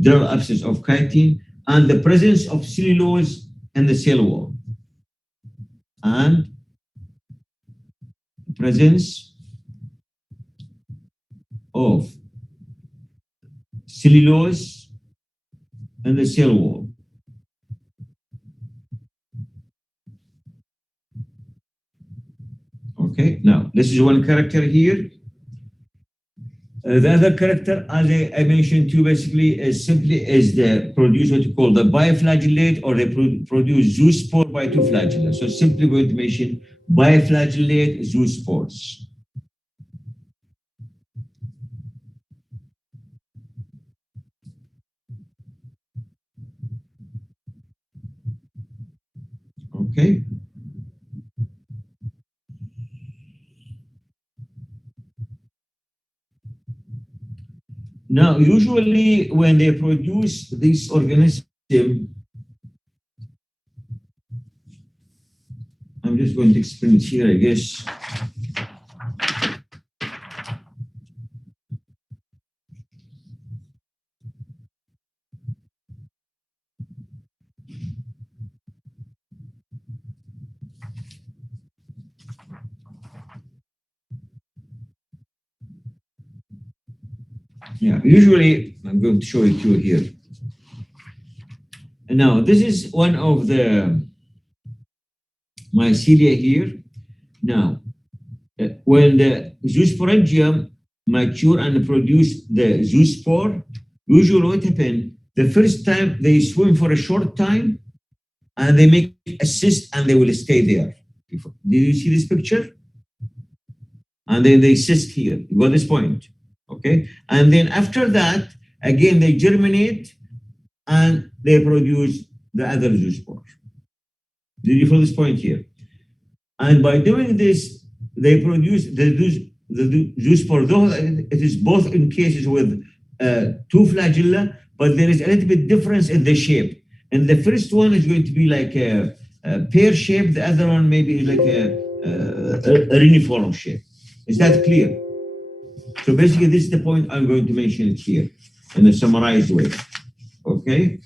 general absence of chitin, and the presence of cellulose in the cell wall, and presence of cellulose in the cell wall. Okay, now this is one character here. The other character, as I mentioned to you, basically is simply is the produce what you call the biflagellate, or they produce zoospore by two flagella. So simply going to mention biflagellate zoospores. Okay. Now, usually when they produce this organism, I'm just going to explain it here, I guess. Yeah, usually I'm going to show it to you here. And now, this is one of the mycelia here. Now, when the zoosporangium mature and produce the zoospore, usually what happens, the first time they swim for a short time and they make a cyst and they will stay there. Did you see this picture? And then they cyst here. You got this point? Okay. And then after that, again, they germinate and they produce the other zoospore. Did you follow this point here? And by doing this, they produce the zoospore, though it is both in cases with two flagella, but there is a little bit difference in the shape. And the first one is going to be like a pear shape, the other one maybe is like a reniform shape. Is that clear? So basically, this is the point I'm going to mention it here in a summarized way. Okay?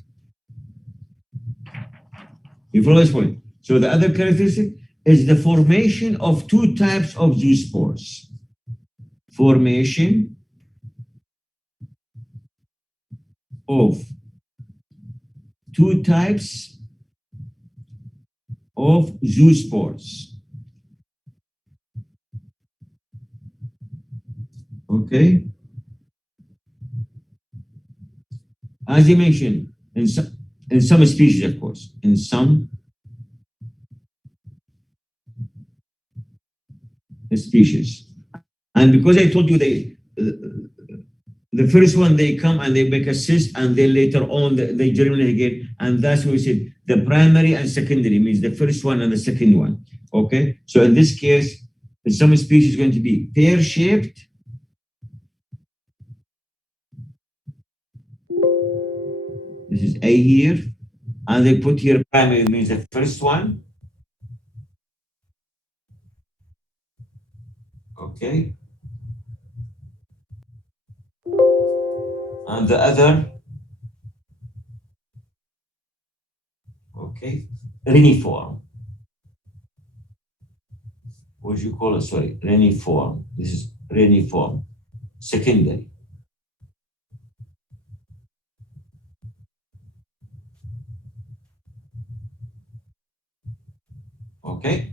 You follow this point? So the other characteristic is the formation of two types of zoospores. Formation of two types of zoospores. Okay? As you mentioned, in some species, of course, in some species. And because I told you the first one, they come and they make a cyst, and then later on they germinate again. And that's what we said, the primary and secondary means the first one and the second one. Okay? So in this case, in some species going to be pear-shaped. This is A here. And they put here primary means the first one. Okay. And the other, okay, reniform. What do you call it? Sorry, reniform. This is reniform, secondary. Okay.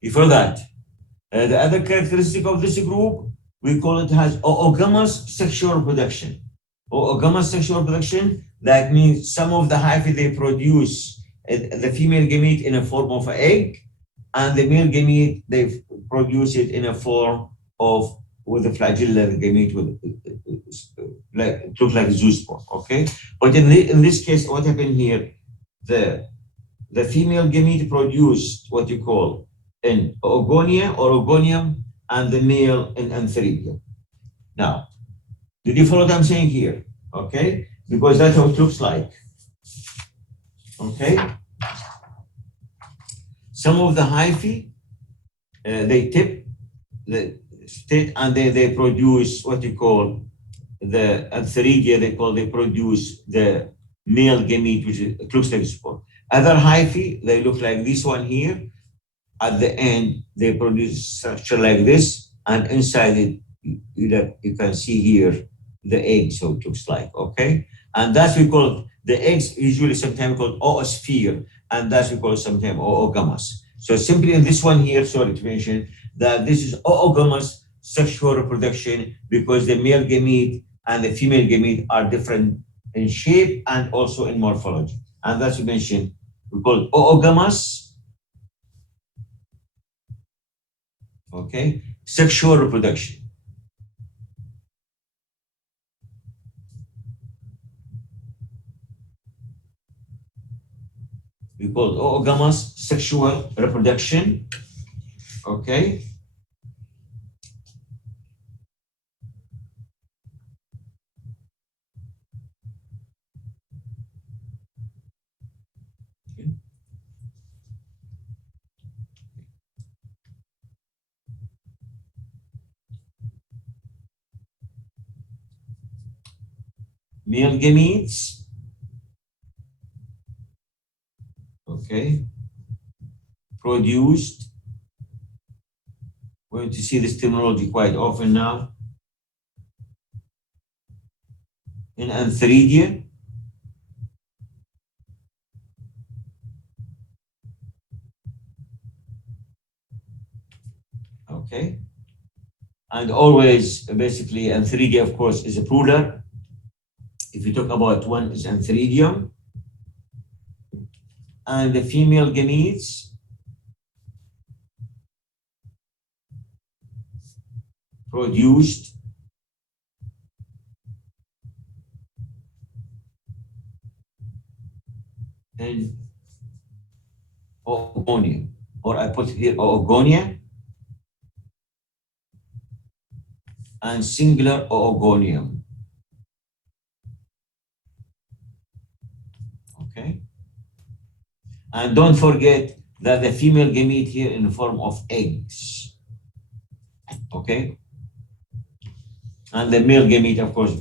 Before that, the other characteristic of this group, we call it has oogamous sexual reproduction. Oogamous sexual reproduction, that means some of the hyphae they produce the female gamete in a form of an egg, and the male gamete they produce it in a form of with a flagella gamete with like it looks like a zoospore. Okay, but in this case, what happened here? The female gamete produced what you call in oogonia or oogonium, and the male in antheridium. Now, did you follow what I'm saying here? Okay, because that's how it looks like. Okay, some of the hyphae they tip the state, and they produce what you call the antheridia. They produce the male gamete, which looks like a spore. Other hyphae, they look like this one here. At the end, they produce structure like this, and inside it, you can see here the egg, so it looks like, okay? And that's we call the eggs usually sometimes called oosphere, and that's we call sometimes oogamous. So simply in this one here, sorry to mention that this is oogamous sexual reproduction because the male gamete and the female gamete are different in shape and also in morphology. And that's we mentioned, we call it oogamous, okay, sexual reproduction. We call it oogamous sexual reproduction, okay? Male gametes, okay, produced, we're going to see this terminology quite often now, in antheridia, okay? And always, basically, antheridia, of course, is a plural. If you talk about one, is antheridium. And the female gametes produced in oogonia, or I put here oogonia and singular oogonium, okay? And don't forget that the female gamete here in the form of eggs, okay? And the male gamete, of course.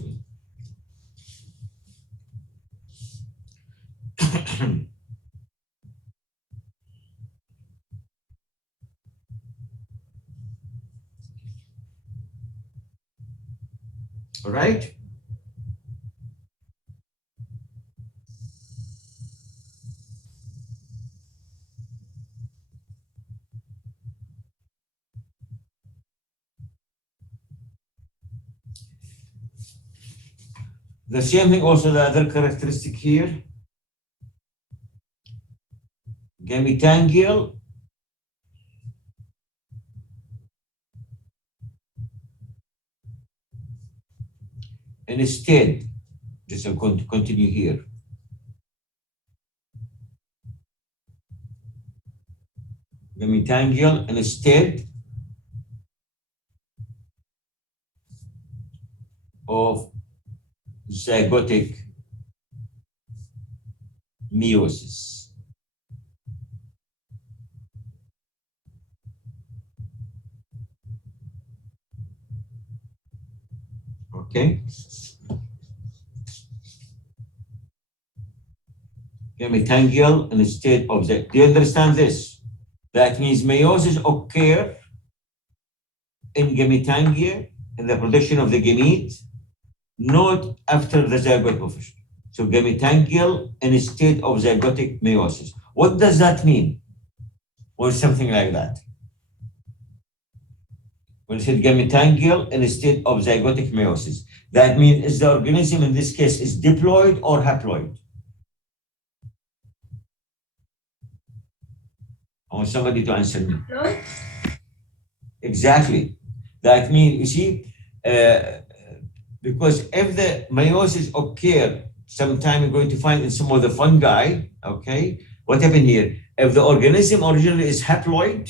All right? The same thing also, the other characteristic here, gametangial instead, just going to continue here, gametangial instead of zygotic meiosis. Okay? Gametangial instead of the, do you understand this? That means meiosis occur in gametangia, in the production of the gamete, not after the zygote ovation. So gametangial instead of zygotic meiosis. What does that mean? Or something like that. When it said gametangial instead of zygotic meiosis, that means is the organism in this case is diploid or haploid? I want somebody to answer me. Exactly. That means, you see, because if the meiosis occur, sometime you're going to find in some of the fungi, okay, what happened here? If the organism originally is haploid,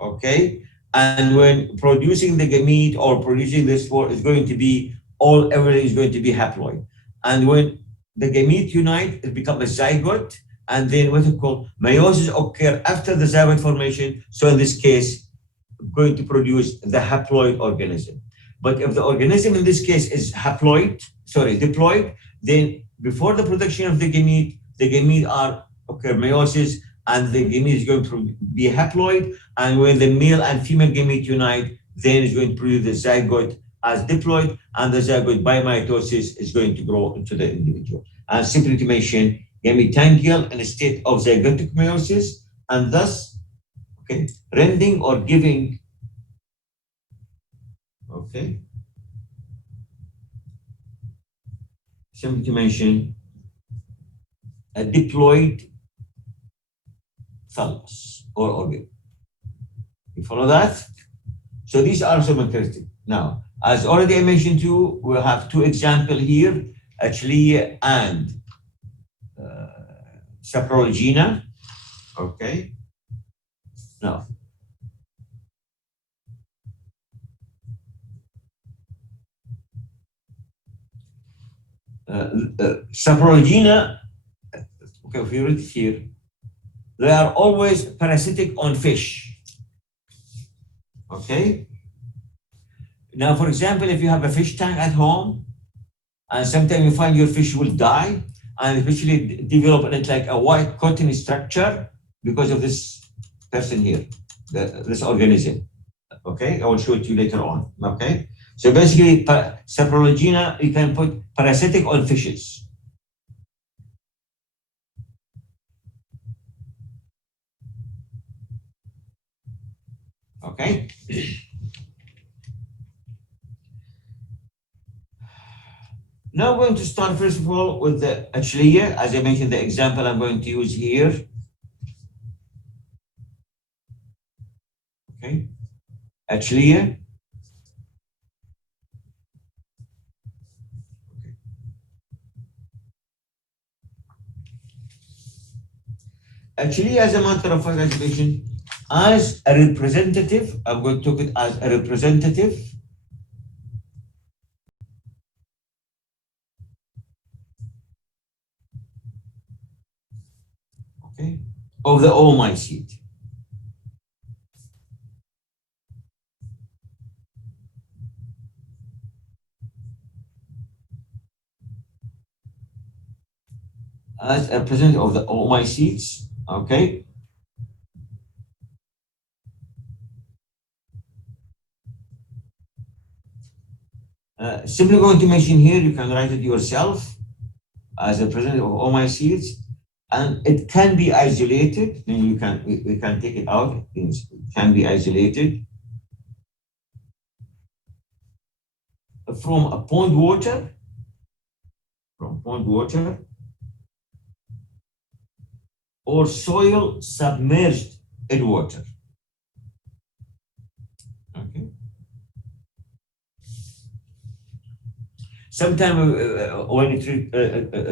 okay, and when producing the gamete or producing the spore is going to be everything is going to be haploid. And when the gamete unite, it becomes a zygote, and then what we call meiosis occur after the zygote formation. So in this case, going to produce the haploid organism. But if the organism in this case is diploid, then before the production of the gamete are occur meiosis, and the gamete is going to be haploid, and when the male and female gamete unite, then it's going to produce the zygote as diploid, and the zygote by mitosis is going to grow into the individual. And simply to mention, gametangial in a state of zygotic meiosis, and thus, rendering or giving, simply to mention, a diploid thallus or organ. You follow that? So these are some characteristics. Now, as already I mentioned to you, we'll have two examples here, Achillea and Saprologina. Okay. Now, Saprologina, if you read it here, they are always parasitic on fish. Okay. Now, for example, if you have a fish tank at home, and sometimes you find your fish will die, and especially develop it like a white cotton structure because of this person here, this organism. Okay, I will show it to you later on. Okay, so basically, Saprologina, you can put parasitic on fishes. Okay. Now I'm going to start first of all with the Achillea. As I mentioned, the example I'm going to use here. Okay, Achillea. Actually, as a matter of fact, as mentioned, as a representative, I'm going to take it as a representative of the oomycete. As a representative of the oomycetes, okay? Simply going to mention here, you can write it yourself as a representative of oomycetes, and it can be isolated, and we can take it out, it can be isolated from a pond water, or soil submerged in water. Okay. Sometimes when you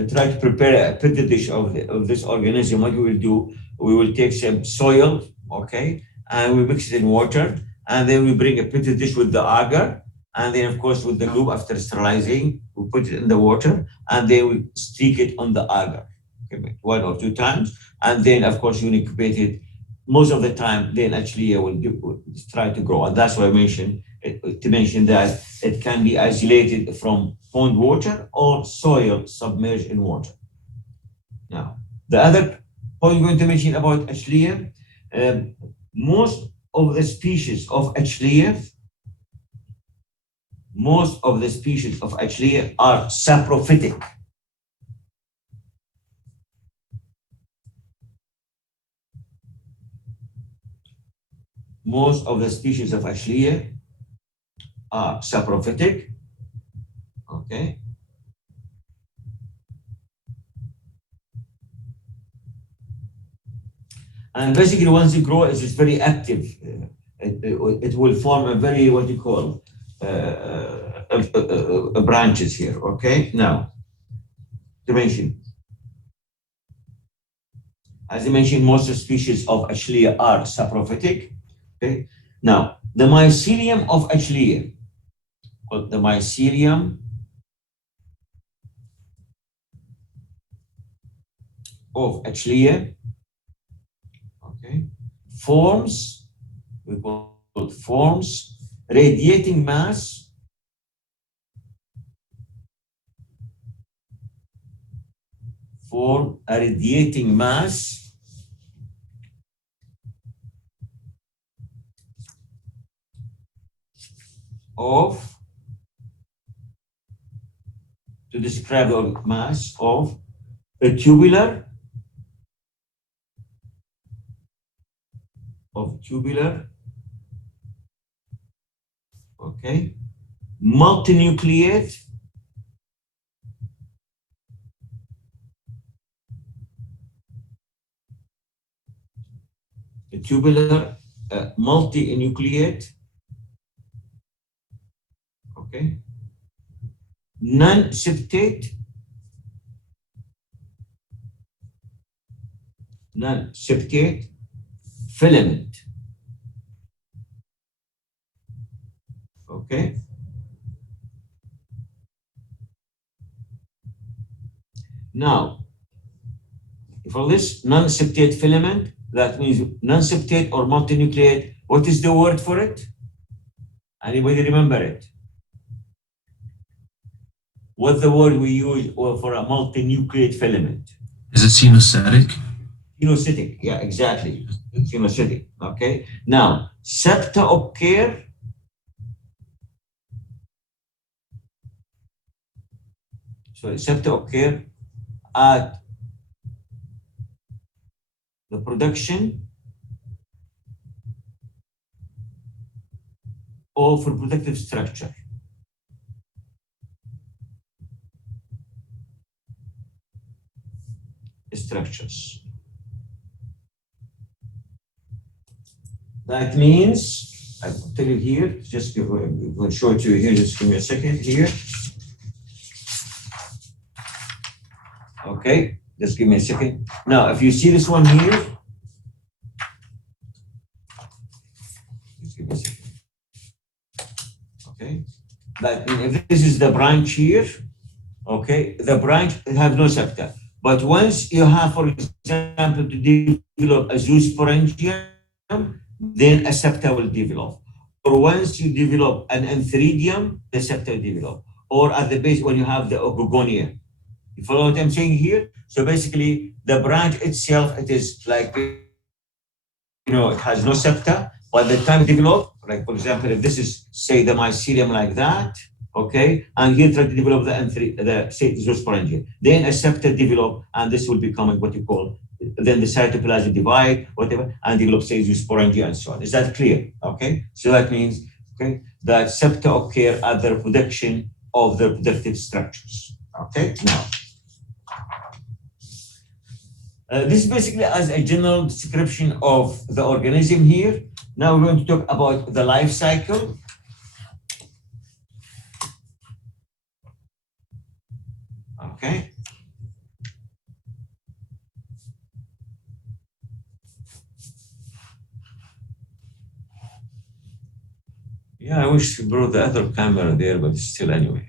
try to prepare a petri dish of this organism, what we will do, we will take some soil, okay, and we mix it in water, and then we bring a petri dish with the agar, and then of course with the lube after sterilizing, we put it in the water, and then we streak it on the agar, okay, 1 or 2 times, and then of course you incubate it. Most of the time, then actually will try to grow, and that's why I mentioned to mention that it can be isolated from pond water or soil submerged in water. Now, the other point I'm going to mention about Achillea, most of the species of Achillea are saprophytic. Most of the species of Achillea are saprophytic. Okay. And basically, once they grow, it's very active. It will form a very, what you call, branches here. Okay. Now, to mention, as I mentioned, most species of Achillea are saprophytic. Okay. Now, the mycelium of Achillea, the mycelium of Achillea, okay, forms, we call forms radiating mass form a radiating mass of, to describe the mass of a tubular okay, multinucleate a tubular multinucleate, okay, non-septate filament, okay. Now, for this non-septate filament, that means non-septate or multinucleate, what is the word for it? Anybody remember it? What's the word we use for a multinucleate filament? Is it senocytic? Pinocytic, yeah, exactly. Pinocytic, okay. Now, septa occur, septa occur at the production of reproductive structures. That means, I will tell you here, just I'm going to show it to you here, just give me a second here. Okay, just give me a second. Now, if you see this one here, just give me a second. Okay, that if this is the branch here, okay, the branch has no septa. But once you have, for example, to develop a zoosporangium, then a septa will develop. Or once you develop an antheridium, the septa will develop. Or at the base, when you have the ogogonia. You follow what I'm saying here? So basically, the branch itself, it is like, it has no septa. By the time it develops, like for example, if this is, say, the mycelium like that, okay, and here try to develop the say, zoosporangia, then a septa develop, and this will become what you call, then the cytoplasm divide, whatever, and develop, say, zoosporangia and so on. Is that clear? Okay, so that means, okay, that septa occur at the reproduction of the reproductive structures. Okay, now. This is basically as a general description of the organism here. Now we're going to talk about the life cycle. Okay. Yeah, I wish we brought the other camera there, but still anyway.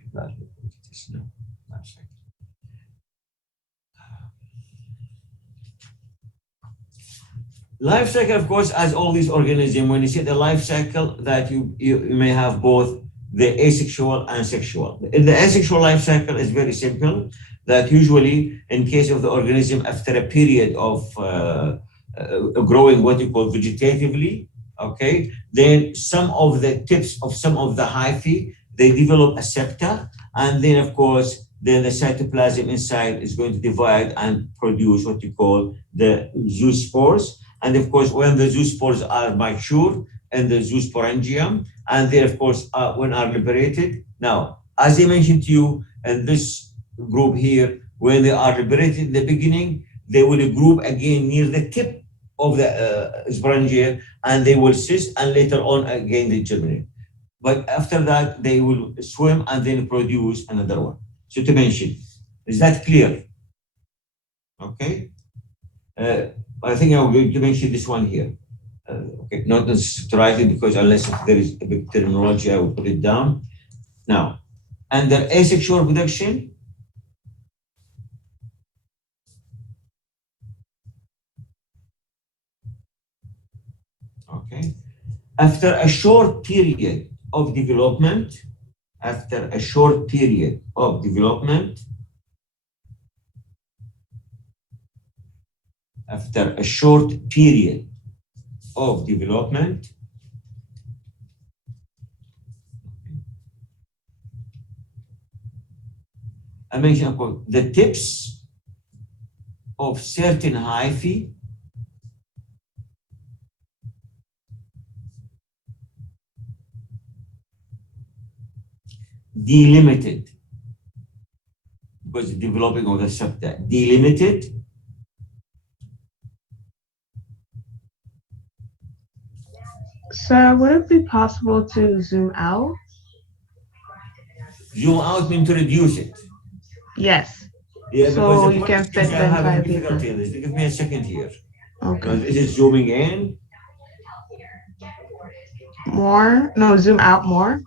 Life cycle, of course, as all these organisms, when you say the life cycle, that you may have both the asexual and sexual. The asexual life cycle is very simple, that usually in case of the organism, after a period of growing what you call vegetatively, okay, then some of the tips of some of the hyphae, they develop a septa, and then of course, then the cytoplasm inside is going to divide and produce what you call the zoospores. And of course, when the zoospores are mature in the zoosporangium, and they, of course, when are liberated. Now, as I mentioned to you, in this group here, when they are liberated in the beginning, they will group again near the tip of the sporangia, and they will cyst, and later on again they germinate. But after that, they will swim and then produce another one. So to mention, is that clear? Okay. I think I'm going to mention this one here. Okay, not to write it, because unless there is a big terminology, I will put it down. Now, under asexual reproduction, okay, After a short period of development, after a short period of development, after a short period of development, I mentioned the tips of certain hyphae delimited, because the developing of the septa delimited, Sir, would it be possible to zoom out? zoom out means to reduce it. Yes. Yeah, because So the you point can is fit the I'm having entire paper. difficulty in this. Give me a second here. Now, Okay. this is zooming in. More? No, zoom out more.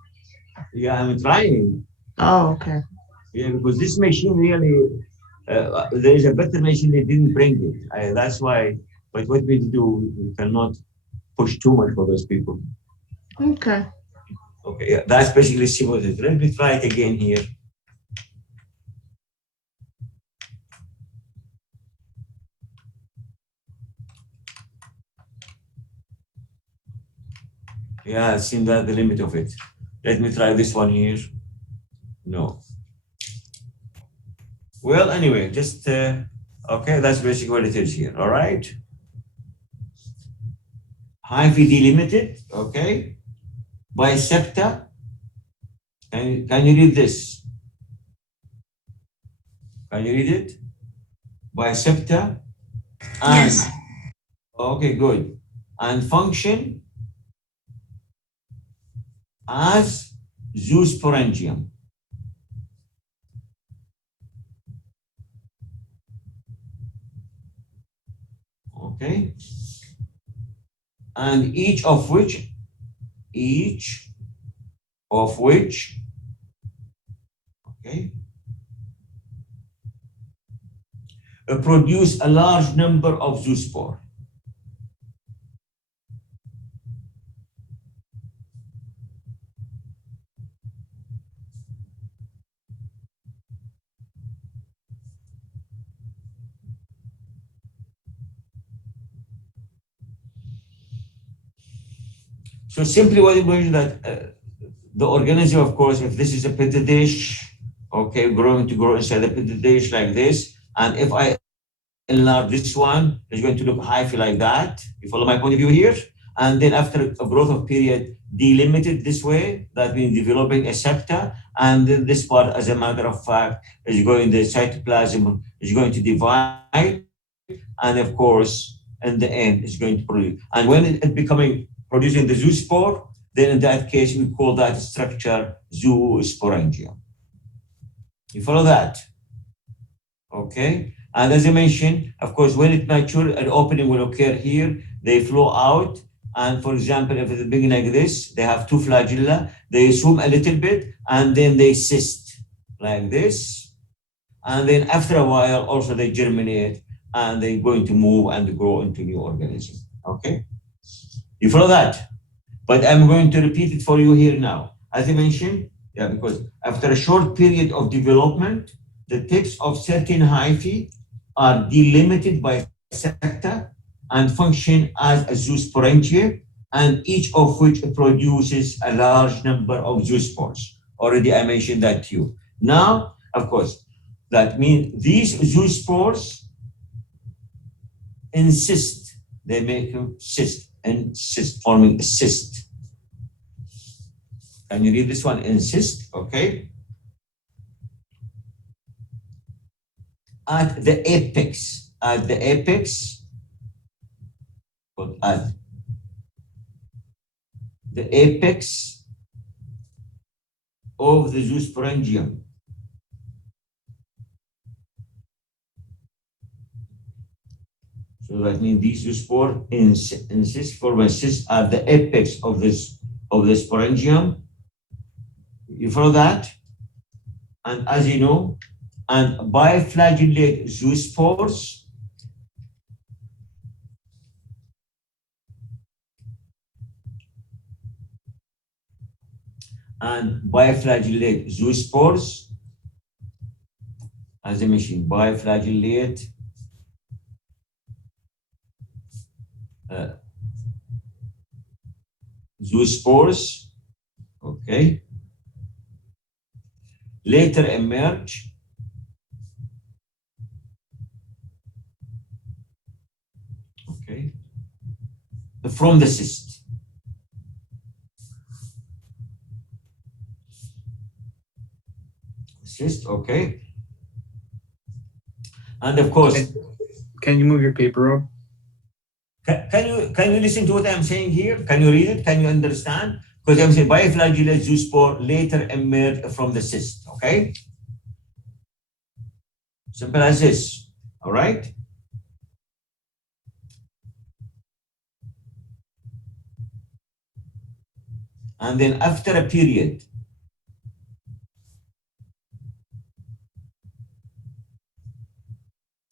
Yeah, I'm trying. Oh, okay. Yeah, because this machine really, there is a better machine, they didn't bring it. That's why, but what we do, we cannot push too much for those people. Okay. Okay, yeah, that's basically simple. Let me try it again here. Yeah, it seems that's the limit of it. Let me try this one here. No. Well, anyway, just, okay, that's basically what it is here, all right? Hyphae delimited, okay? By septa, can you read this? Can you read it? By septa and, Yes. okay, good. And function as zoosporangium, okay? And each of which, okay, produce a large number of zoospore. So simply what it means that the organism, of course, if this is a petri dish, okay, growing to grow inside a petri dish like this, and if I enlarge this one, it's going to look hyphae like that. You follow my point of view here? And then after a growth of period, delimited this way, that means developing a septa, and then this part, as a matter of fact, is going, the cytoplasm is going to divide, and of course, in the end, it's going to produce. And when it's becoming producing the zoospore, then in that case, we call that structure zoosporangium. You follow that? Okay. And as I mentioned, of course, when it matures, an opening will occur here. They flow out. And for example, if it's beginning like this, they have two flagella. They swim a little bit, and then they cyst like this. And then after a while, also they germinate, and they're going to move and grow into new organism. Okay. You follow that? But I'm going to repeat it for you here now. As I mentioned, yeah, because after a short period of development, the tips of certain hyphae are delimited by secta and function as a zoosporangia, and each of which produces a large number of zoospores. Already I mentioned that to you. Now, of course, that means these zoospores insist, they make them insist, forming a cyst. Can you read this one? Insist, okay? At the apex, at the apex of the zoosporangium. So that means these zoospore insist for a cyst at the apex of the sporangium. You follow that? And as you know, and biflagellate zoospores and biflagellate zoospores. As I mentioned, biflagellate zoospores, okay, later emerge okay, from the cyst. Cyst, okay. And of course, Can you move your paper up? can you listen to what I'm saying here? Can you read it? Can you understand? Because I'm saying biflagellate zoospore later emerge from the cyst, okay? Simple as this, all right? And then after a period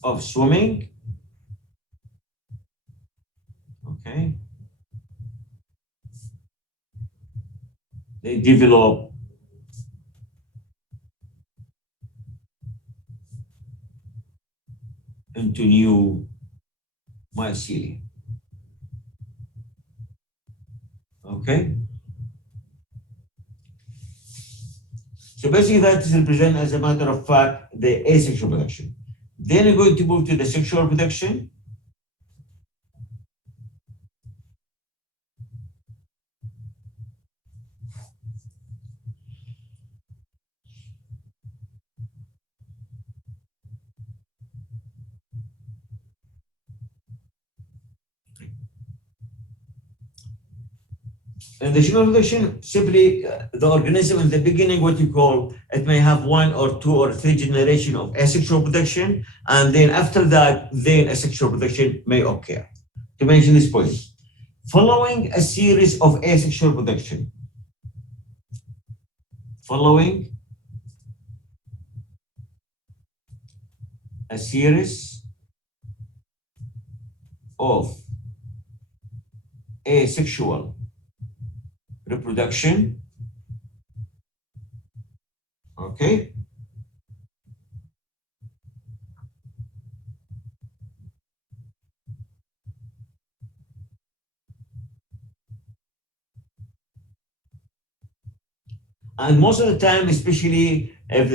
of swimming, okay, they develop into new mycelium, okay? So basically that is represented, as a matter of fact, the asexual production. Then we're going to move to the sexual production. And the sexual production, simply the organism in the beginning, what you call, it may have one or two or three generation of asexual production, and then after that, then asexual production may occur. To mention this point, following a series of asexual production, following a series of asexual reproduction, okay, and most of the time, especially if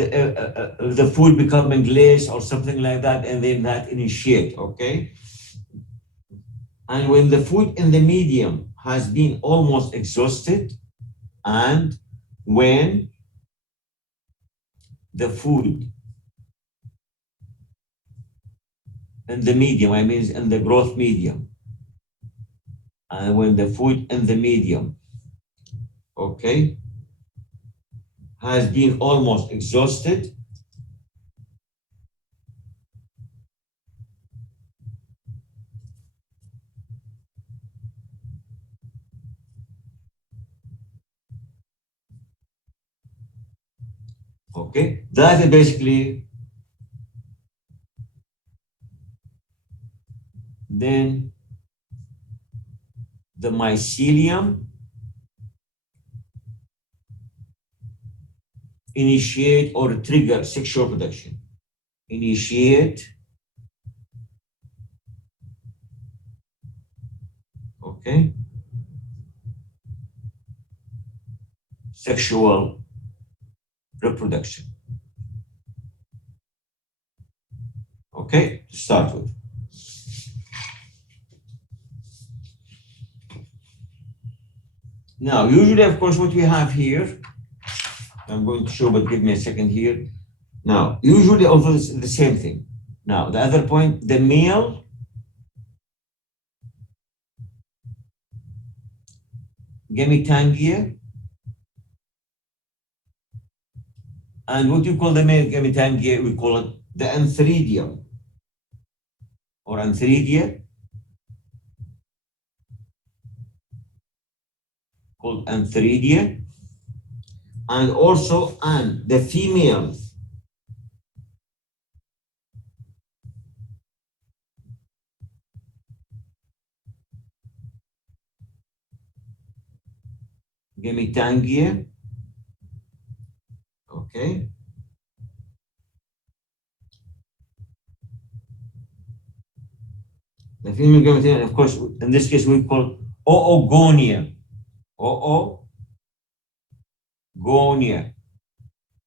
the food becoming glaze or something like that, and then that initiate, okay. And when the food in the medium has been almost exhausted, and when the food in the medium, I mean in the growth medium, and when the food in the medium, okay, has been almost exhausted, okay, that is basically then the mycelium initiate or trigger sexual production. Initiate, okay, sexual reproduction. Okay, to start with. Now, usually, of course, what we have here, I'm going to show, but give me a second here. Now, usually, also it's the same thing. Now, the other point, the male gamitangia, and what you call the male gamitangia, we call it the antheridium or antheridia, called antheridia, and also and the female gamitangia Okay. The female gametophyte, of course, in this case, we call oogonia. Oogonia.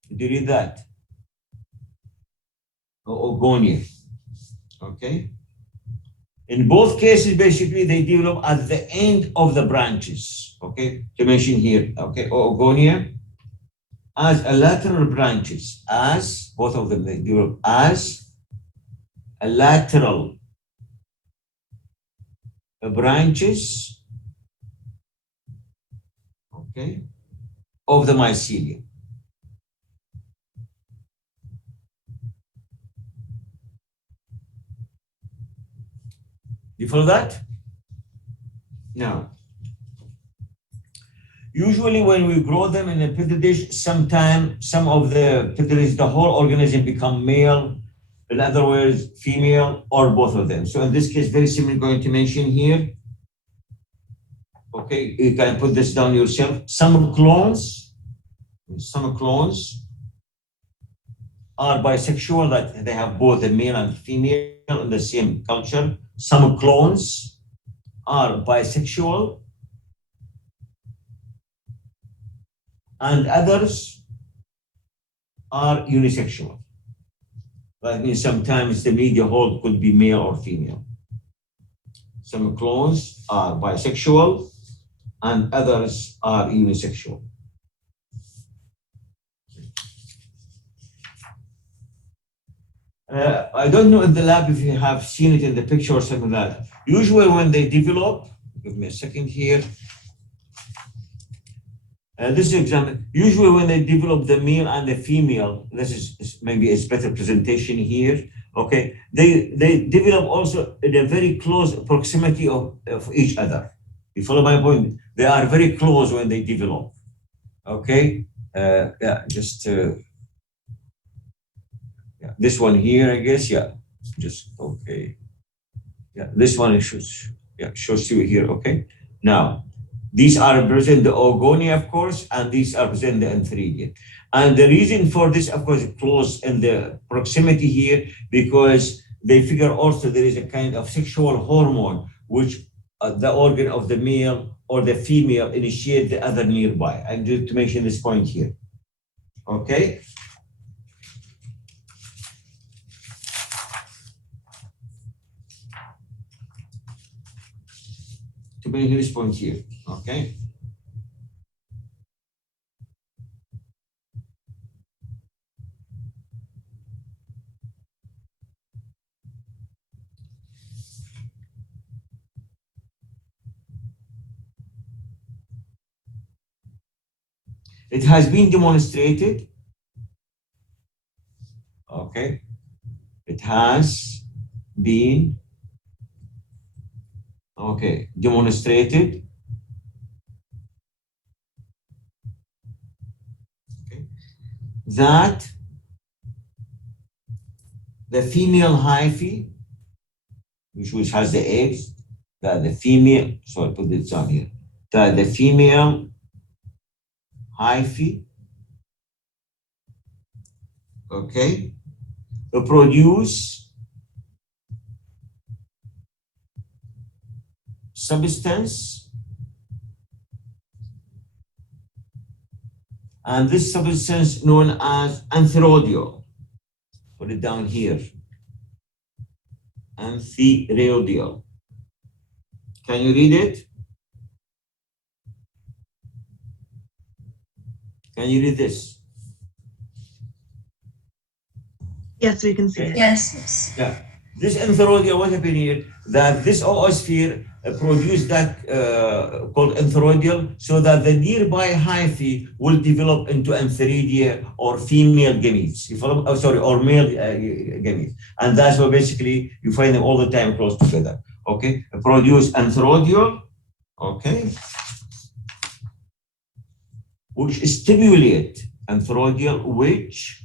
Did you read that? Oogonia. Okay. In both cases, basically, they develop at the end of the branches. Okay. To mention here. Okay. Oogonia as a lateral branches, as both of them, they develop as a lateral branches, okay, of the mycelium. You follow that? Now, usually when we grow them in a petri dish, sometimes some of the petri dish, the whole organism become male, in other words, female, or both of them. So in this case, very similar, going to mention here. Okay, you can put this down yourself. Some clones are bisexual, that they have both a male and female in the same culture. Some clones are bisexual, and others are unisexual. That means sometimes the media hold could be male or female. Some clones are bisexual, and others are unisexual. I don't know in the lab if you have seen it in the picture or something like that. Usually when they develop, give me a second here. This is an example. Usually when they develop the male and the female, this is maybe a better presentation here. Okay, they develop also in a very close proximity of each other. You follow my point? They are very close when they develop. Okay, yeah, just yeah, this one here, I guess. Yeah, just okay. Yeah, this one shows, yeah, shows you here. Okay, now these are present the oogonia, of course, and these are present the antheridia. And the reason for this, of course, close in the proximity here, because they figure also there is a kind of sexual hormone which the organ of the male or the female initiate the other nearby. I need to mention this point here. Okay. To mention this point here. Okay. It has been demonstrated. Okay. It has been demonstrated that the female hyphae, which has the eggs, that the female, sorry, put this down here, that the female hyphae, okay, produce substance, and this substance known as antherodiol. Put it down here. Antherodiol. Can you read it? Can you read this? Yes, we can see it. Yes. Yeah. This antherodiol, what happened here? That this oosphere produced that called antherodiol, so that the nearby hyphae will develop into antheridia or female gametes. You follow? Oh, sorry, or male gametes, and that's why basically you find them all the time close together. Okay, produce antherodiol. Okay, which stimulate antherodiol, which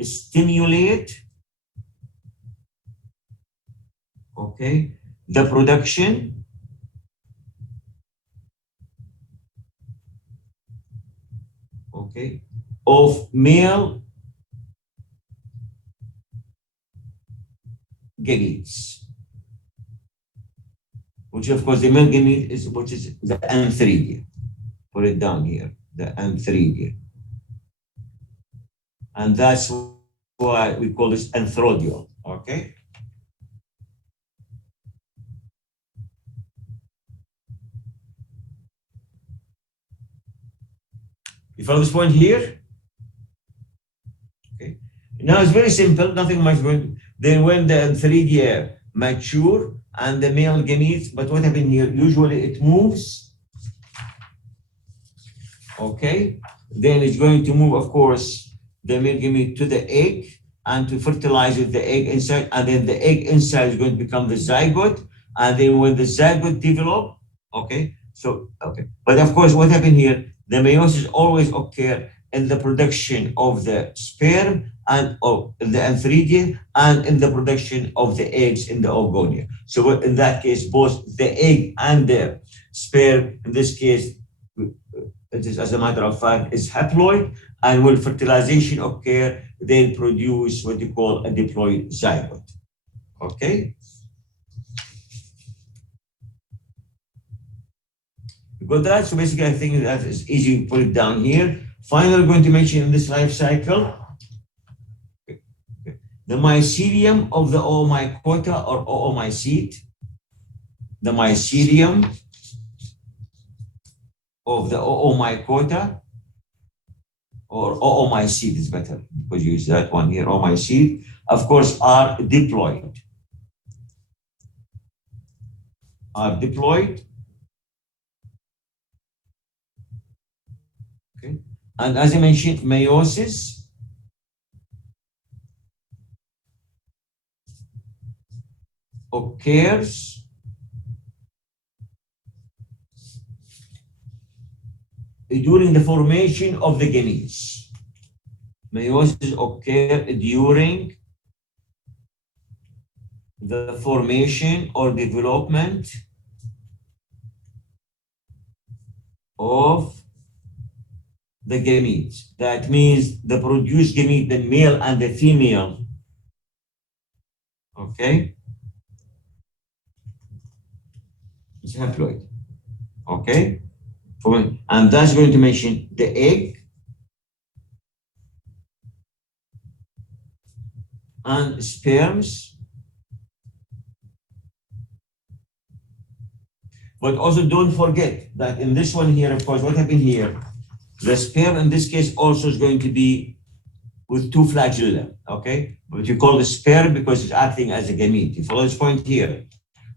stimulate, okay, the production okay of male gametes, which of course the male gamete is, which is the antheridia. Put it down here, the antheridia. And that's why we call this anthrodial, okay? You follow this point here? Okay. Now it's very simple, nothing much going. Then when the antheridia mature and the male gametes, but what happened here? Usually it moves, okay? Then it's going to move, of course, the male gamete to the egg and to fertilize the egg inside, and then the egg inside is going to become the zygote, and then when the zygote develop, okay, so, okay. But of course, what happened here, the meiosis always occur in the production of the sperm and of the antheridia and in the production of the eggs in the oogonia. So in that case, both the egg and the sperm, in this case, it is, as a matter of fact, is haploid, and when fertilization occur, they produce what you call a diploid zygote. Okay? You got that? So basically, I think that is easy to put it down here. Finally, we're going to mention in this life cycle the mycelium of the oomycota or oomycete. The mycelium of the oomycota, or oomycete is better because you use that one here, oomycete, of course, are diploid. Are diploid. Okay. And as I mentioned, meiosis occurs during the formation of the gametes. Meiosis occurs during the formation or development of the gametes. That means the produced gamete, the male and the female, okay, it's haploid, okay? And that's going to mention the egg and sperms. But also don't forget that in this one here, of course, what happened here, the sperm in this case also is going to be with two flagella, okay? But you call the sperm because it's acting as a gamete. You follow this point here,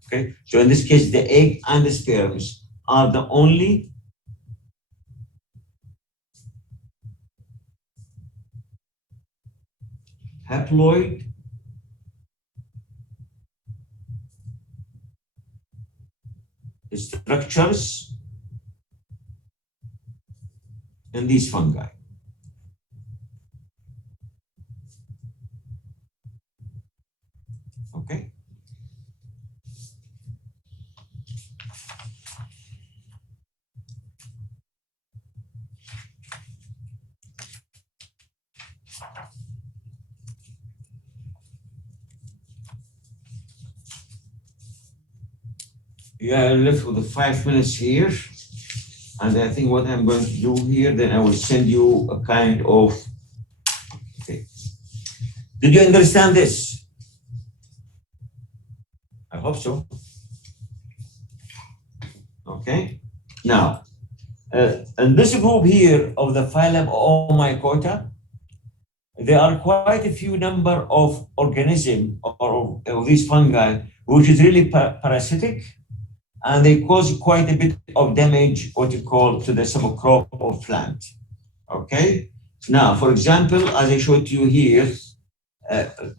okay? So in this case, the egg and the sperms are the only haploid structures in these fungi. Okay? Yeah, I'm left with the 5 minutes here. And I think what I'm going to do here, then I will send you a kind of, okay. Did you understand this? I hope so. Okay. Now, in this group here of the phylum Oomycota, there are quite a few number of organisms or of these fungi which is really parasitic, and they cause quite a bit of damage, what you call, to the subcrop of plant. Okay. Now, for example, as I showed you here,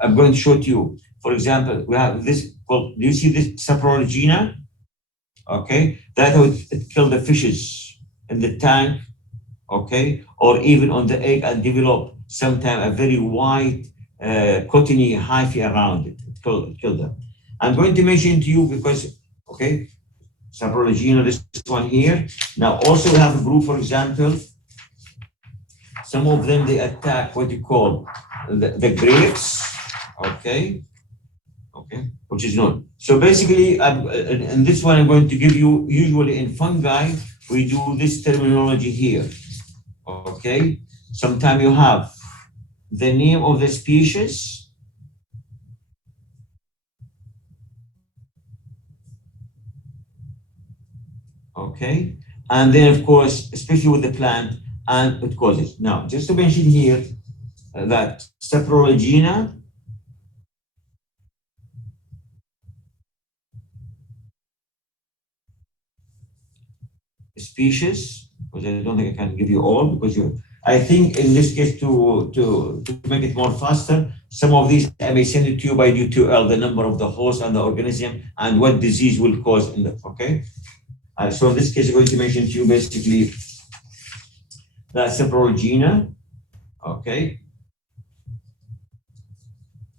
I'm going to show you. For example, we have this called. Do you see this Saprologina? Okay, that would kill the fishes in the tank. Okay, or even on the egg and develop sometimes a very white, cottony hyphae around it. Kill them. I'm going to mention to you because, okay, Saprologina, this one here. Now, also we have a group, for example, Some of them, they attack what you call the grapes, okay? Okay, which is known. So basically, in this one, I'm going to give you, usually in fungi, we do this terminology here, okay? Sometimes you have the name of the species, okay? And then, of course, especially with the plant, and it causes. Now, just to mention here that Saprologina species, because I don't think I can give you all, because I think in this case to make it more faster, some of these I may send it to you by D2L, the number of the host and the organism and what disease will cause in the, okay? So in this case, I'm going to mention to you basically that Saprologina, okay?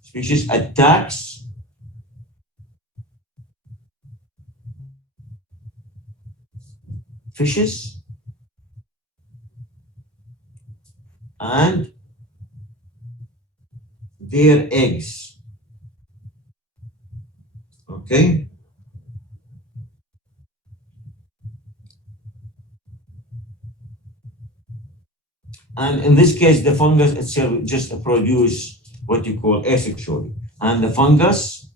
Species attacks fishes and their eggs, okay? And in this case, the fungus itself just produce what you call asexually. And the fungus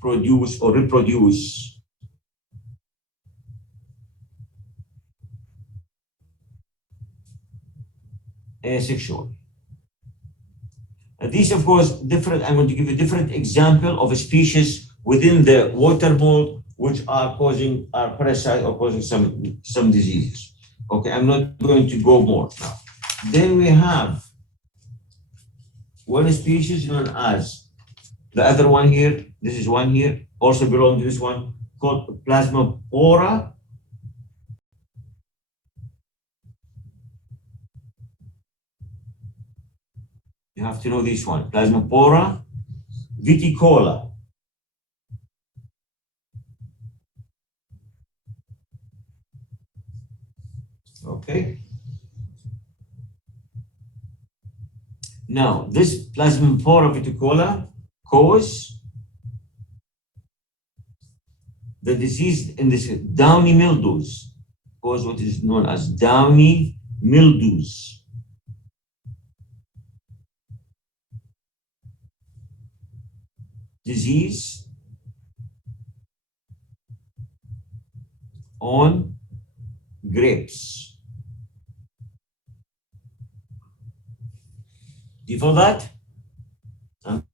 produce or reproduce asexually. These, of course, different. I'm going to give you a different example of a species within the water mold, which are causing our parasite or causing some diseases. Okay, I'm not going to go more now. Then we have one species known as the other one here. This is one here, also belong to this one, called Plasmapora. You have to know this one, Plasmapora viticola. Okay. Now, this Plasmapora viticola cause the disease in this downy mildews, cause what is known as downy mildews. Disease on grapes. Do you follow that? I'm